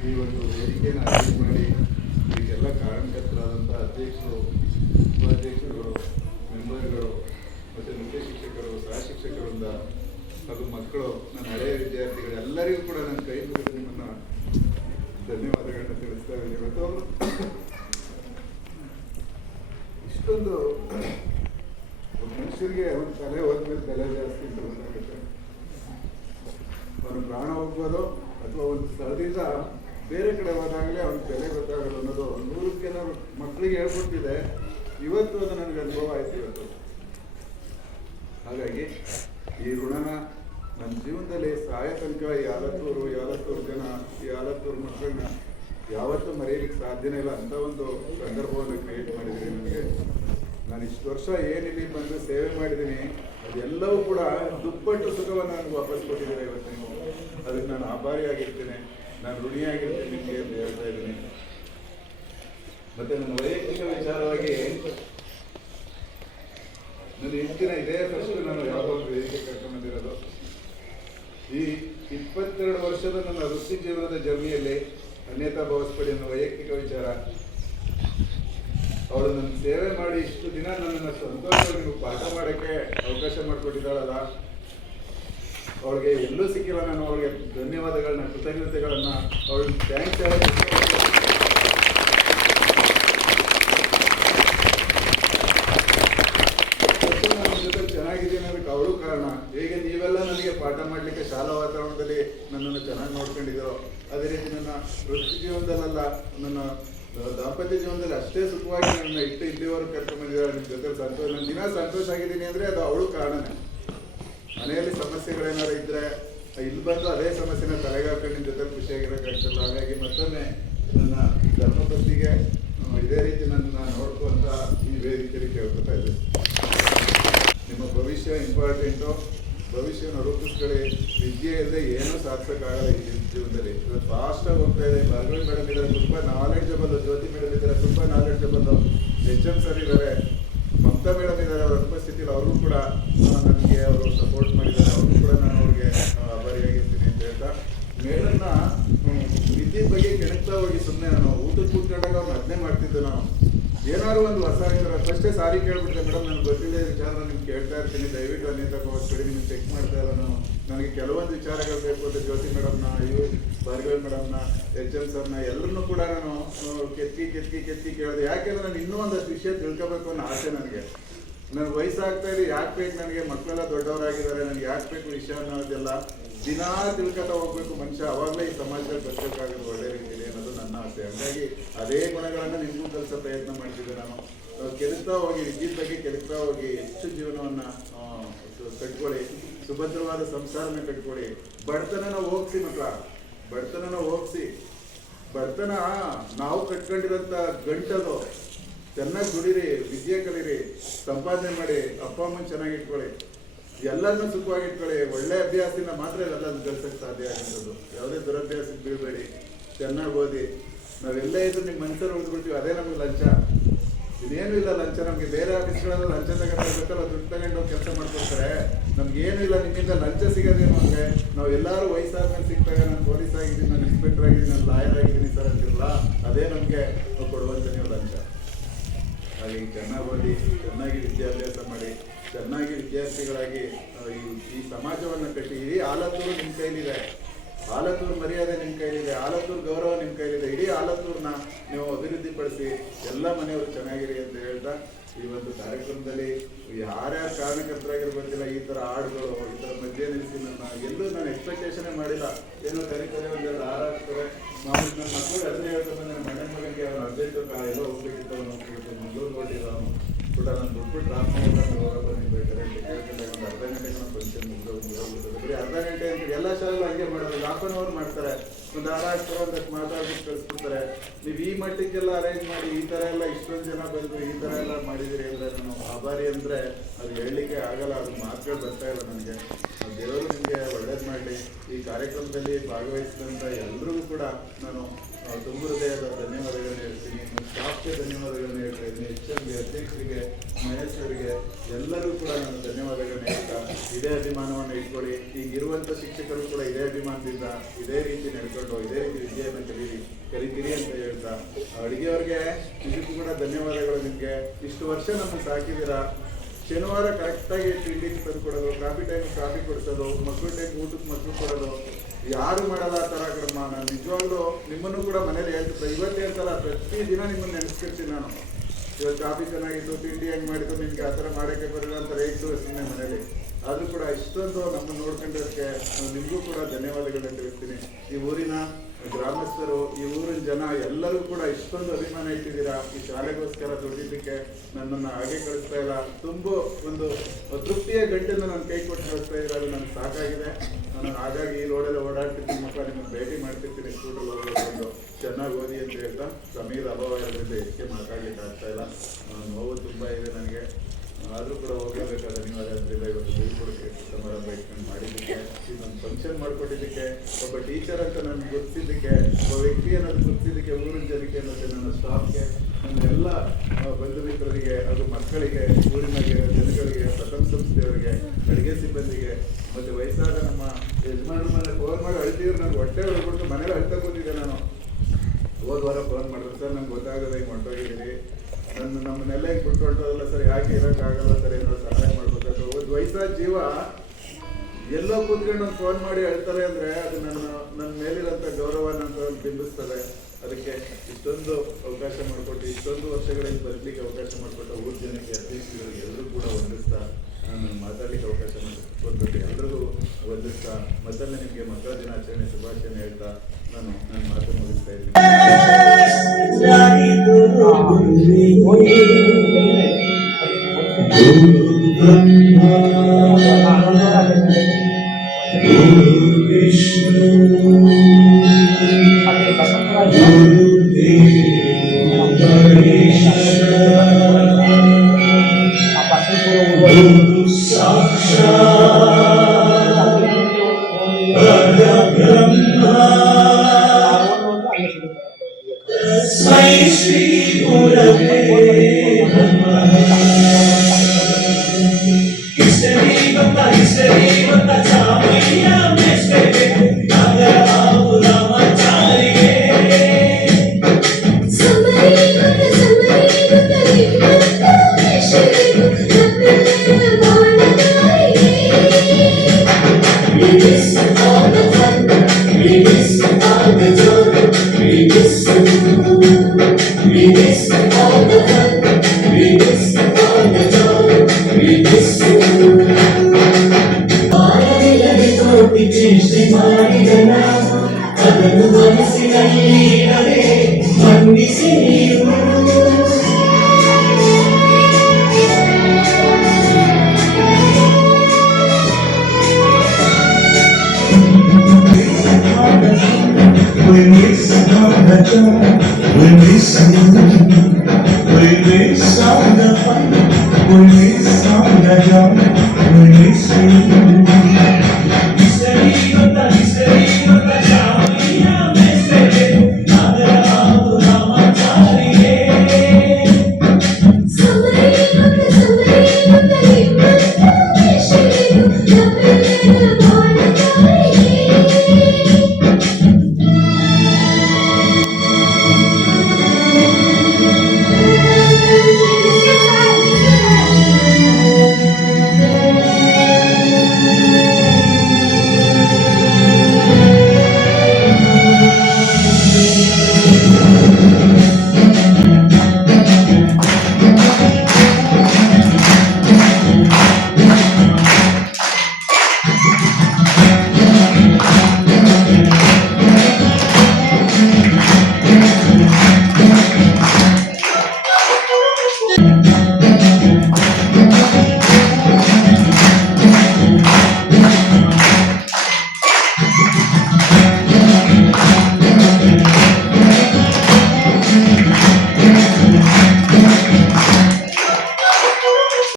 ಈ ಒಂದು ವೇದಿಕೆಯನ್ನು ಅರೇಂಜ್ ಮಾಡಿ ಇದಕ್ಕೆಲ್ಲ ಕಾರಣಕರ್ತರಾದಂಥ ಅಧ್ಯಕ್ಷರು, ಉಪಾಧ್ಯಕ್ಷರುಗಳು, ಮೆಂಬರ್ಗಳು ಮತ್ತು ಮುಖ್ಯ ಶಿಕ್ಷಕರು, ಸಹ ಶಿಕ್ಷಕರಿಂದ ಹಾಗೂ ಮಕ್ಕಳು, ನನ್ನ ಹಳೆಯ ವಿದ್ಯಾರ್ಥಿಗಳು ಎಲ್ಲರಿಗೂ ಕೂಡ ನನ್ನ ಕೈ ಮುಗಿದು ನಿಮ್ಮನ್ನು ಧನ್ಯವಾದಗಳನ್ನ ತಿಳಿಸ್ತಾ ಇದ್ದೀನಿ. ಇವತ್ತು ಇಷ್ಟೊಂದು ಮನುಷ್ಯರಿಗೆ ಒಂದು ತಲೆ ಹೋದ್ಮೇಲೆ ತಲೆ ಜಾಸ್ತಿ ಅಂತ ಗೊತ್ತಾಗುತ್ತೆ. ಅವನು ಪ್ರಾಣ ಹೋಗ್ಬೋದು ಅಥವಾ ಒಂದು ಸ್ಥಳದಿಂದ ಬೇರೆ ಕಡೆ ಹೋದಾಗಲೇ ಅವ್ನ ಬೆಲೆ ಗೊತ್ತಾಗಲ್ಲ ಅನ್ನೋದು 100ಕ್ಕೆ ಮಕ್ಕಳಿಗೆ ಹೇಳ್ಕೊಟ್ಟಿದೆ. ಇವತ್ತು ಅದು ನನಗೆ ಅನುಭವ ಆಯ್ತು ಇವತ್ತು. ಹಾಗಾಗಿ ಈ ಋಣನ ನನ್ನ ಜೀವನದಲ್ಲಿ ಸಹಾಯ ತನಕ ಯಾವತ್ತೂರು ಜನ, ಯಾವತ್ತೂರು ಮಕ್ಕಳನ್ನ ಯಾವತ್ತೂ ಮರೆಯಲಿಕ್ಕೆ ಸಾಧ್ಯನೇ ಇಲ್ಲ ಅಂತ ಒಂದು ಸಂದರ್ಭವನ್ನು ಕ್ರಿಯೇಟ್ ಮಾಡಿದ್ದೀನಿ. ನನಗೆ ನಾನು ಇಷ್ಟು ವರ್ಷ ಏನಿಲ್ಲಿ ಬಂದು ಸೇವೆ ಮಾಡಿದ್ದೀನಿ ಅದೆಲ್ಲವೂ ಕೂಡ ದುಪ್ಪಟ್ಟು ಸುಖವನ್ನು ನನಗೆ ವಾಪಸ್ ಕೊಟ್ಟಿದ್ದೀರಾ ಇವತ್ತು ನೀವು. ಅದಕ್ಕೆ ನಾನು ಆಭಾರಿಯಾಗಿರ್ತೇನೆ, ನಾನು ಋಣಿಯಾಗಿರ್ತೇನೆ ನಿಮಗೆ ಅಂತ ಹೇಳ್ತಾ ಇದ್ದೀನಿ. ಮತ್ತೆ ನನ್ನ ವೈಯಕ್ತಿಕ ವಿಚಾರವಾಗಿ ನನ್ನ ಹೆಚ್ಚಿನ ಇದೇ ಫಸ್ಟ್ ನಾನು ಯಾವುದೋ ಒಂದು ವೇದಿಕೆ ಕರ್ಕೊಂಡ್ಬಂದಿರೋದು. ಈ 22 ವರ್ಷದ ನನ್ನ ವೃತ್ತಿ ಜೀವನದ ಜರ್ನಿಯಲ್ಲಿ ಅನ್ಯತಾ ಭಾವಿಸ್ಬೇಡಿ ಅನ್ನೋ ವೈಯಕ್ತಿಕ ವಿಚಾರ. ಅವಳು ನನ್ನ ಸೇವೆ ಮಾಡಿ ಇಷ್ಟು ದಿನ ನನ್ನನ್ನು ಸಂತೋಷವಾಗಿ ಪಾಠ ಮಾಡೋಕ್ಕೆ ಅವಕಾಶ ಮಾಡಿಕೊಟ್ಟಿದ್ದಾಳಲ್ಲ, ಅವಳಿಗೆ ಎಲ್ಲೂ ಸಿಕ್ಕಿಲ್ಲ. ನಾನು ಅವಳಿಗೆ ಧನ್ಯವಾದಗಳನ್ನ, ಕೃತಜ್ಞತೆಗಳನ್ನ, ಅವಳಿಗೆ ಥ್ಯಾಂಕ್ಸ್ ನನ್ನ ಜೊತೆ ಚೆನ್ನಾಗಿದ್ದೀನಿ ಅದಕ್ಕೆ ಅವಳು ಕಾರಣ. ಹೇಗೆ ನೀವೆಲ್ಲ ನನಗೆ ಪಾಠ ಮಾಡಲಿಕ್ಕೆ ಶಾಲಾ ವಾತಾವರಣದಲ್ಲಿ ನನ್ನನ್ನು ಚೆನ್ನಾಗಿ ನೋಡ್ಕೊಂಡಿದ್ದೀರೋ ಅದೇ ರೀತಿ ನನ್ನ ವೃತ್ತಿ ಜೀವನದಲ್ಲ, ನನ್ನ ದಾಂಪತ್ಯ ಜೀವನದಲ್ಲಿ ಅಷ್ಟೇ ಸುಖವಾಗಿ ನನ್ನ ಇಲ್ಲಿವರೆಗೂ ಕರ್ಕೊಂಡ್ಬಂದಿದ್ದಾರೆ. ನಿಮ್ಮ ಜೊತೆ ನಾನು ದಿನ ಸಂತೋಷ ಆಗಿದ್ದೀನಿ ಅಂದರೆ ಅದು ಅವಳು ಕಾರಣನೇ. ಮನೆಯಲ್ಲಿ ಸಮಸ್ಯೆಗಳೇನಾದ್ರು ಇದ್ದರೆ ಇಲ್ಲಿ ಬಂದು ಅದೇ ಸಮಸ್ಯೆನ ತಲೆಗಾಕೊಂಡು ನಿಮ್ಮ ಜೊತೆ ಖುಷಿಯಾಗಿರೋಕ್ಕಾಗ್ತಿಲ್ಲ. ಹಾಗಾಗಿ ಮತ್ತೊಮ್ಮೆ ನನ್ನ ಧರ್ಮಪತ್ನಿಗೆ ಇದೇ ರೀತಿ ನನ್ನ ನೋಡ್ಕೊಂತ ಈ ವೇದಿಕೆಯಲ್ಲಿ ಕೇಳ್ಕೊತಾ ಇದ್ದೆ. ನಿಮ್ಮ ಭವಿಷ್ಯ ಇಂಪಾರ್ಟೆಂಟು. ಭವಿಷ್ಯನ ರೂಪಿಸ್ಕೊಳ್ಳಿ. ವಿದ್ಯೆ ಇಲ್ಲದೆ ಏನೂ ಸಾಧಿಸೋಕ್ಕಾಗಲ್ಲ ಈ ಜೀವನದಲ್ಲಿ. ಇವತ್ತು ಫಾಸ್ಟಾಗಿ ಹೋಗ್ತಾ ಇದೆ. ಭಾರ್ಗವಿ ಮೇಡಮ್ ಇದ್ದಾರೆ, ತುಂಬ ನಾಲೆಡ್ಜಬಲ್. ಜ್ಯೋತಿ ಮೇಡಮ್ ಇದ್ದಾರೆ, ತುಂಬ ನಾಲೆಡ್ಜಬಲ್. HM ಸರ್ ಇದ್ದಾರೆ. ಮಮತಾ ಮೇಡಮ್ ಇದ್ದಾರೆ, ಅವರ ಉಪಸ್ಥಿತಿಯಲ್ಲಿ ಅವರು ಕೂಡ ನನಗೆ ಅವರು ಸಪೋರ್ಟ್ ಮಾಡಿದ್ದಾರೆ. ಅವರು ಕೂಡ ನಾನು ಅವ್ರಿಗೆ ಆಭಾರಿಯಾಗಿರ್ತೀನಿ ಅಂತ ಹೇಳ್ತಾ, ಮೇಡಮ್ನ ವಿದ್ಯುತ್ ಬಗ್ಗೆ ಕೆಣಕ್ತಾ ಹೋಗಿ ಸುಮ್ಮನೆ ನಾನು ಊಟಕ್ಕೆ ಕೂತ್ಕೊಂಡಾಗ ಅವ್ರನ್ನ ಅದನ್ನೇ ಮಾಡ್ತಿದ್ದೆ. ನಾವು ಏನಾದ್ರು ಒಂದು ಹೊಸ ವಿಚಾರ ಫಸ್ಟೇ ಸಾರಿ ಕೇಳ್ಬಿಡ್ತೆ, ಮೇಡಮ್ ನನಗೆ ಗೊತ್ತಿಲ್ಲ ವಿಚಾರ ನಿಮ್ಗೆ ಕೇಳ್ತಾ ಇರ್ತೀನಿ, ದಯವಿಟ್ಟು ಅನೇಕ ಹೋಗ್ಬೇಡಿ, ನಿಮ್ಗೆ ಚೆಕ್ ಮಾಡ್ತಾ ಇಲ್ಲ ನಾನು, ನನಗೆ ಕೆಲವೊಂದು ವಿಚಾರಗಳು ಬೇಕು ಅಂತ ಜ್ಯೋತಿ ಮೇಡಮ್ನ, ಭಾರ್ಗವಿ ಮೇಡಮ್ನ, HM ಸರ್ನ ಎಲ್ಲರನ್ನೂ ಕೂಡ ನಾನು ಕೆತ್ತಿ ಕೇಳಿದೆ. ಯಾಕೆಂದ್ರೆ ನಾನು ಇನ್ನೂ ಒಂದಷ್ಟು ವಿಷಯ ತಿಳ್ಕೊಬೇಕು ಅನ್ನೋ ಆಸೆ ನನಗೆ. ನನಗೆ ವಯಸ್ಸಾಗ್ತಾ ಇದೆ, ಯಾಕೆ ಬೇಕು ನನಗೆ, ಮಕ್ಕಳೆಲ್ಲ ದೊಡ್ಡವರಾಗಿದ್ದಾರೆ, ನನಗೆ ಯಾಕೆ ಬೇಕು ವಿಷಯ ಅನ್ನೋದೆಲ್ಲ ದಿನಾ ತಿಳ್ಕೊತಾ ಹೋಗ್ಬೇಕು ಮನುಷ್ಯ, ಅವಾಗಲೇ ಈ ಸಮಾಜದಲ್ಲಿ ಬದುಕಬೇಕಾಗೋದು ಒಳ್ಳೆ ರೀತಿಯಲ್ಲಿ ಅನ್ನೋದು ನನ್ನ ಆಸೆ. ಹಾಗಾಗಿ ಅದೇ ಗುಣಗಳನ್ನು ನಿಮಗೂ ಕಲಿಸೋ ಪ್ರಯತ್ನ ಮಾಡ್ತಿದ್ದೆ ನಾನು. ಕೆಲ್ಸ್ತಾ ಹೋಗಿ ವಿದ್ಯುತ್ ಬಗ್ಗೆ ಕೆಲ್ಸ್ತಾ ಹೋಗಿ ಹೆಚ್ಚು ಜೀವನವನ್ನು ಕಟ್ಕೊಳ್ಳಿ, ಸುಭದ್ರವಾದ ಸಂಸಾರನ ಕಟ್ಕೊಳ್ಳಿ, ಬಡತನನ ಹೋಗ್ಸಿ ಮಕ್ಕಳ, ಬಡತನನ ಹೋಗ್ಸಿ. ಬಡತನ ನಾವು ಕಟ್ಕೊಂಡಿರೋಂಥ ಗಂಟಲು, ಚೆನ್ನಾಗಿ ದುಡಿರಿ, ವಿದ್ಯೆ ಕಲೀರಿ, ಸಂಪಾದನೆ ಮಾಡಿ, ಅಪ್ಪ ಅಮ್ಮನ ಚೆನ್ನಾಗಿ ಇಟ್ಕೊಳ್ಳಿ, ಎಲ್ಲರನ್ನೂ ಸುಖವಾಗಿಟ್ಕೊಳ್ಳಿ. ಒಳ್ಳೆ ಅಭ್ಯಾಸದಿಂದ ಮಾತ್ರ ಎಲ್ಲ ಗಳಿಸಕ್ಕೆ ಸಾಧ್ಯ ಆಗಿರೋದು. ಯಾವುದೇ ದುರಭ್ಯಾಸಕ್ಕೆ ಬೀಳಬೇಡಿ, ಚೆನ್ನಾಗಿ ಓದಿ. ನಾವೆಲ್ಲೇ ಇದ್ರು ನಿಮ್ಮ ಮನಸ್ಸಲ್ಲಿ ಉಳಿದ್ಬಿಡ್ತೀವಿ, ಅದೇ ನಮಗೆ ಲಂಚ. ಇನ್ನೇನು ಇಲ್ಲ ಲಂಚ. ನಮಗೆ ಬೇರೆ ಆಫೀಸ್ಗಳೆಲ್ಲ ಲಂಚ ತಗೊಂಡಿರ್ಬೇಕಲ್ಲ, ದುಡ್ಡು ತಗೊಂಡು ಕೆಲಸ ಮಾಡ್ಕೊಡ್ತಾರೆ. ನಮ್ಗೇನು ಇಲ್ಲ ನಿಮ್ಮಿಂದ ಲಂಚ ಸಿಗೋದೇನು ಅಂದರೆ, ನಾವು ಎಲ್ಲರೂ ವಯಸ್ಸಾದ್ಮೇಲೆ ಸಿಕ್ತಾಗ ನಾನು ಪೊಲೀಸ್ ಆಗಿದ್ದೀನಿ, ನಾನು ಇನ್ಸ್ಪೆಕ್ಟರ್ ಆಗಿದ್ದೀನಿ, ನಾನು ಲಾಯರ್ ಆಗಿದ್ದೀನಿ ಸರ್ ಅಂತಿರಲ್ಲ, ಅದೇ ನಮಗೆ ಕೊಡುವಂಥ ನೀವು ಲಂಚ. ಹಾಗೆ ಚೆನ್ನಾಗಿ ಓದಿ, ಚೆನ್ನಾಗಿ ವಿದ್ಯಾಭ್ಯಾಸ ಮಾಡಿ, ಚೆನ್ನಾಗಿ ವಿದ್ಯಾರ್ಥಿಗಳಾಗಿ ಈ ಸಮಾಜವನ್ನು ಕಟ್ಟಿ. ಇಡೀ ಆಲತ್ತೂರು ನಿಮ್ಮ ಕೈಲಿದೆ, ಆಲತ್ತೂರು ಮರ್ಯಾದೆ ನಿಮ್ಮ ಕೈಲಿದೆ, ಆಲತ್ತೂರು ಗೌರವ ನಿಮ್ಮ ಕೈಲಿದೆ. ಇಡೀ ಆಲತ್ತೂರನ್ನ ನೀವು ಅಭಿವೃದ್ಧಿಪಡಿಸಿ ಎಲ್ಲ ಮನೆಯವರು ಚೆನ್ನಾಗಿರಿ ಅಂತ ಹೇಳ್ತಾ, ಈ ಒಂದು ಕಾರ್ಯಕ್ರಮದಲ್ಲಿ ಯಾರ್ಯಾರು ಕಾರಣಕರ್ತರಾಗಿರ್ಬೇಕಿಲ್ಲ, ಈ ಥರ ಹಾಡುಗಳು, ಈ ಥರ ಮಧ್ಯೆ ನಿಲ್ಲಿಸಿ ಎಲ್ಲೂ ನಾನು ಎಕ್ಸ್ಪೆಕ್ಟೇಷನೇ ಮಾಡಿಲ್ಲ. ಏನೋ ಕರೀತಾರೆ, ಒಂದೆರಡು ಹಾರಾಡ್ತಾರೆ, ಮಾಮೂಲಿ ನನ್ನ ಮಕ್ಕಳು ಅದನ್ನೇ ಹೇಳ್ತಾರೆ, ನನ್ನ ಮನೆ ಮಗನಿಗೆ ಅವನು ಅರ್ಜೆಂಟು ಎಲ್ಲ ಹೋಗ್ಬೇಕಿತ್ತು, ಅವನು ಹೋಗ್ಬಿಟ್ಟು ಮಂಗಳೂರು ಹೊಟ್ಟಿಲ್ಲ, ಅವನು ಕೂಡ ನಾನು ದುಡ್ಡು ಟ್ರಾನ್ಸ್ ಹೊರಗೆ ಬಂದಿರ್ಬೇಕಾದ್ರೆ ಅಂತ ಕೇಳ್ಕೊಂಡೆ. ಒಂದು ಅರ್ಧ ಗಂಟೆಗೆ ನಮ್ಮ ಫಂಕ್ಷನ್ ಮುಗಿದೋಗ್ಬಿಟ್ಟು ಬರೀ ಅರ್ಧ ಗಂಟೆ ಅಂತ ಎಲ್ಲ ಶಾಲೆಗಳು ಹಂಗೆ ಮಾಡೋದು, 1/2 hour ಮಾಡ್ತಾರೆ, ಒಂದು ಹಾರಾಡ್ತಾರೆ, ಒಂದಷ್ಟು ಮಾತಾಡ್ಬಿಟ್ಟು ಕಳಿಸ್ಬಿಡ್ತಾರೆ. ನೀವು ಈ ಮಟ್ಟಕ್ಕೆಲ್ಲ ಅರೇಂಜ್ ಮಾಡಿ ಈ ಥರ ಎಲ್ಲ ಇಷ್ಟೊಂದು ಜನ ಬಂದು ಈ ಥರ ಎಲ್ಲ ಮಾಡಿದಿರಿ ಅಂದರೆ ನಾನು ಆಭಾರಿ ಅಂದರೆ ಅದು ಹೇಳಲಿಕ್ಕೆ ಆಗಲ್ಲ, ಅದು ಮಾತುಗಳು ಬರ್ತಾ ಇಲ್ಲ ನನಗೆ. ದೇವರು ನಿಮಗೆ ಒಳ್ಳೇದು ಮಾಡಲಿ. ಈ ಕಾರ್ಯಕ್ರಮದಲ್ಲಿ ಭಾಗವಹಿಸಿದಂಥ ಎಲ್ಲರಿಗೂ ಕೂಡ ನಾನು ತುಂಬ ಹೃದಯದ ಧನ್ಯವಾದಗಳನ್ನ ಹೇಳ್ತೀನಿ. ಸ್ಟಾಫ್ಗೆ ಧನ್ಯವಾದಗಳನ್ನ ಹೇಳ್ತಾ ಇದ್ದೀನಿ, HM ಅಧ್ಯಕ್ಷರಿಗೆ, ಮಹೇಶ್ವರಿಗೆ ಎಲ್ಲರೂ ಕೂಡ ನಾನು ಧನ್ಯವಾದಗಳನ್ನ ಹೇಳ್ತಾ, ಇದೇ ಅಭಿಮಾನವನ್ನು ಇಟ್ಕೊಳ್ಳಿ. ಈಗಿರುವಂಥ ಶಿಕ್ಷಕರು ಕೂಡ ಇದೇ ಅಭಿಮಾನದಿಂದ ಇದೇ ರೀತಿ ನಡ್ಕೊಂಡು ಇದೇ ರೀತಿ ವಿದ್ಯೆಯನ್ನು ಕಲಿತೀರಿ ಅಂತ ಹೇಳ್ತಾ, ಅಡುಗೆಯವ್ರಿಗೆ ಇದಕ್ಕೂ ಕೂಡ ಧನ್ಯವಾದಗಳು. ನಿಮಗೆ ಇಷ್ಟು ವರ್ಷ ನಮ್ಮನ್ನು ಸಾಕಿದ್ದೀರಾ. ಶನಿವಾರ ಕರೆಕ್ಟಾಗಿ ತಿಂಡಿ ತಂದು ಕೊಡೋದು, ಕಾಫಿ ಟೈಮಿಗೆ ಕಾಫಿ ಕೊಡಿಸೋದು, ಮಕ್ಕಳು ಟೈಮ್ ಊಟಕ್ಕೆ ಮಕ್ಕಳು ಕೊಡೋದು, ಯಾರು ಮಾಡಲ್ಲ ಆ ಥರ ಕ್ರಮ. ನಾನು ನಿಜವಾಗ್ಲೂ ನಿಮ್ಮನ್ನು ಕೂಡ ಮನೇಲಿ ಹೇಳ್ತಿದ್ದೆ, ಇವತ್ತೇ ಅಂತಲ್ಲ ಪ್ರತಿದಿನ ನಿಮ್ಮನ್ನು ನೆನೆಸ್ಕೊಳ್ತೀನಿ ನಾನು. ಇವತ್ತು ಕಾಫಿ ಚೆನ್ನಾಗಿತ್ತು, ತಿಂಡಿ ಹೆಂಗೆ ಮಾಡಿದ್ದು, ನಿಮಗೆ ಆ ಥರ ಮಾಡೋಕ್ಕೆ ಬರಲ್ಲ ಅಂತ ರೈತರು ಸುಮ್ಮನೆ ಮನೇಲಿ. ಆದರೂ ಕೂಡ ಇಷ್ಟೊಂದು ನಮ್ಮನ್ನು ನೋಡ್ಕೊಂಡಿರೋದಕ್ಕೆ ನಿಮಗೂ ಕೂಡ ಧನ್ಯವಾದಗಳನ್ನ ತಿಳಿಸ್ತೀನಿ. ಈ ಊರಿನ ಗ್ರಾಮಸ್ಥರು, ಈ ಊರಿನ ಜನ ಎಲ್ಲರೂ ಕೂಡ ಇಷ್ಟೊಂದು ಅಭಿಮಾನ ಇಟ್ಟಿದ್ದೀರಾ. ಈ ಶಾಲೆಗೋಸ್ಕರ ದುಡಿಲಿಕ್ಕೆ ನನ್ನನ್ನು ಹಾಗೆ ಕಳಿಸ್ತಾ ಇಲ್ಲ, ತುಂಬ ಒಂದು ತೃಪ್ತಿಯ ಗಂಟೆಯನ್ನು ನಾನು ಕೈ ಕೊಟ್ಟು ಕಳಿಸ್ತಾ ಇದ್ದೀರ. ಅದು ನನಗೆ ಸಾಕಾಗಿದೆ. ನಾನು ಹಾಗಾಗಿ ಈ ರೋಡೆಲ್ಲ ಓಡಾಡ್ತಿರ್ತೀನಿ, ಮಕ್ಕಳು ನಿಮ್ಮನ್ನು ಭೇಟಿ ಮಾಡ್ತಿರ್ತೀನಿ, ಸ್ಕೂಟಲ್ಲಿ ಹೋಗ್ಕೊಂಡು ಚೆನ್ನಾಗಿ ಓದಿ ಅಂತ ಹೇಳ್ತಾ, ಸಮಯದ ಅಭಾವ ಇರೋದ್ರಿಂದ ಹೆಚ್ಚಿಗೆ ಮಾತಾಡ್ಲಿಕ್ಕೆ ಆಗ್ತಾ ಇಲ್ಲ. ನೋವು ತುಂಬ ಇದೆ ನನಗೆ, ಆದರೂ ಕೂಡ ಹೋಗಲೇಬೇಕಾದ ಅನಿವಾರ್ಯತೆಯಿಂದ ಇವತ್ತು ಬೀಳ್ಕೊಡಕ್ಕೆ ಸಮಾರಂಭ ಇಟ್ಕೊಂಡು ಮಾಡಿದ್ದಕ್ಕೆ, ಇದೊಂದು ಫಂಕ್ಷನ್ ಮಾಡಿಕೊಟ್ಟಿದ್ದಕ್ಕೆ, ಒಬ್ಬ ಟೀಚರ್ ಅಂತ ನಾನು ಗುರುತಿಸಿದ್ದಕ್ಕೆ, ಒಬ್ಬ ವ್ಯಕ್ತಿ ಅನ್ನೋದು ಗುರುತಿಸಿದ್ದಕ್ಕೆ, ಊರಿನ ಜನಕ್ಕೆ ಮತ್ತು ನನ್ನ ಸ್ಟಾಫ್ಗೆ, ನನ್ನ ಎಲ್ಲ ಬಂಧು ಮಿತ್ರರಿಗೆ ಹಾಗೂ ಮಕ್ಕಳಿಗೆ, ಊರಿನ ಜನಗಳಿಗೆ, ಪ್ರಥಮ ಸಂಸ್ಥೆಯವರಿಗೆ, ಅಡುಗೆ ಸಿಬ್ಬಂದಿಗೆ ಮತ್ತು ವಯಸ್ಸಾದ ನಮ್ಮ ಯಜಮಾನ ಮನೆ ಫೋನ್ ಮಾಡಿ ಅಳ್ತಿದ್ರು. ನನಗೆ ಹೊಟ್ಟೆ ಹೊರಬಿಟ್ಟು ಮನೇಲಿ ಅಳ್ತಾ ಕೂತಿದ್ದೆ ನಾನು. ಹೋದ ವಾರ ಫೋನ್ ಮಾಡಿದ್ರು, ಸರ್ ನಂಗೆ ಗೊತ್ತಾಗಲ್ಲ ಹಿಂಗೆ ಹೊಂಟೋಗಿದ್ದೀರಿ, ನಮ್ಮನ್ನೆಲ್ಲ ಹಿಂಗೆ ಬಿಟ್ಟು ಹೊಂಟೋದಲ್ಲ ಸರ್, ಯಾಕೆ ಇರೋಕ್ಕಾಗಲ್ಲ ಸರ್, ಏನೋ ಸಹಾಯ ಮಾಡ್ಬೇಕಾದ್ರೆ. ಒಂದು ವಯಸ್ಸಾದ ಜೀವ ಎಲ್ಲೋ ಕೂತ್ಕೊಂಡು ಒಂದು ಫೋನ್ ಮಾಡಿ ಹೇಳ್ತಾರೆ ಅಂದರೆ ಅದು ನನ್ನ ಮೇಲಿರೋಂಥ ಗೌರವನ ಬಿಂಬಿಸ್ತದೆ. ಅದಕ್ಕೆ ಇಷ್ಟೊಂದು ಅವಕಾಶ ಮಾಡಿಕೊಟ್ಟು, ಇಷ್ಟೊಂದು ವರ್ಷಗಳಲ್ಲಿ ಬರಲಿಕ್ಕೆ ಅವಕಾಶ ಮಾಡಿಕೊಟ್ಟ ಊರ ಜನಕ್ಕೆ, ಅತಿಥಿಗಳಿಗೆ ಎಲ್ಲರೂ ಕೂಡ ವಂದಿಸ್ತಾ, ನಾನು ಮಾತಾಡಲಿಕ್ಕೆ ಅವಕಾಶ ಮಾಡಿಕೊಟ್ಟು ಎಲ್ಲರಿಗೂ ವಂದಿಸ್ತಾ, ಮತ್ತೊಮ್ಮೆ ನಿಮಗೆ ಮಕ್ಕಳ ದಿನಾಚರಣೆ ಶುಭಾಶಯನ ಹೇಳ್ತಾ ನಾನು ನನ್ನ ಮಾತು ಮುಗಿಸ್ತಾ ಇದ್ದೀನಿ. Sai Shri Gurave Namaha. We miss on the fight.